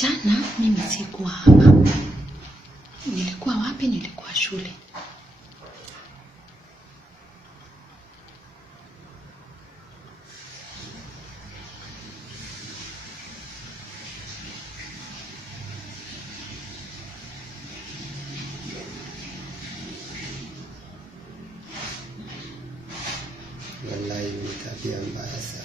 Jana mimi sikuwa hapa. Nilikuwa wapi? Nilikuwa shule. Wallahi ni tabia mbaya sana.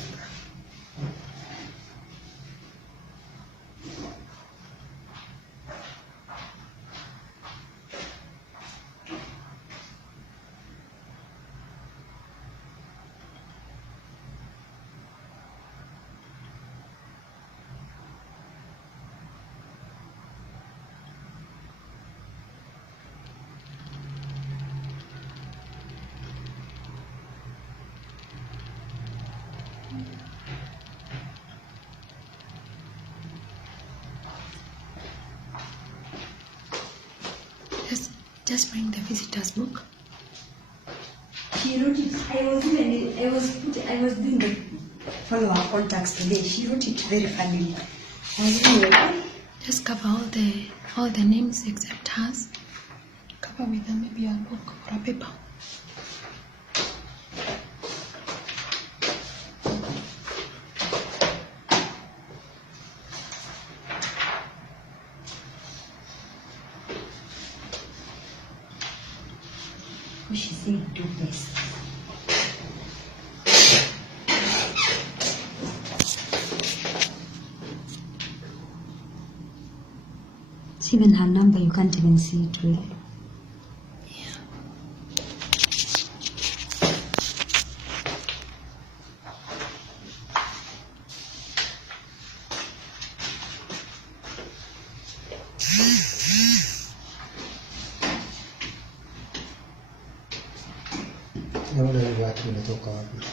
Just bring the visitor's book. She wrote it. I was doing the follow-up contacts today. She wrote it very funny. Just cover all the names except hers. Cover with maybe a book or a paper. She said do this. It's even her number, you can't even see it really. Yeah. Naona watu wanatoka wapi?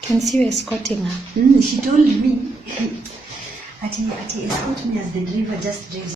Can see you escorting her. She told me, Ati escort me as the driver just drives.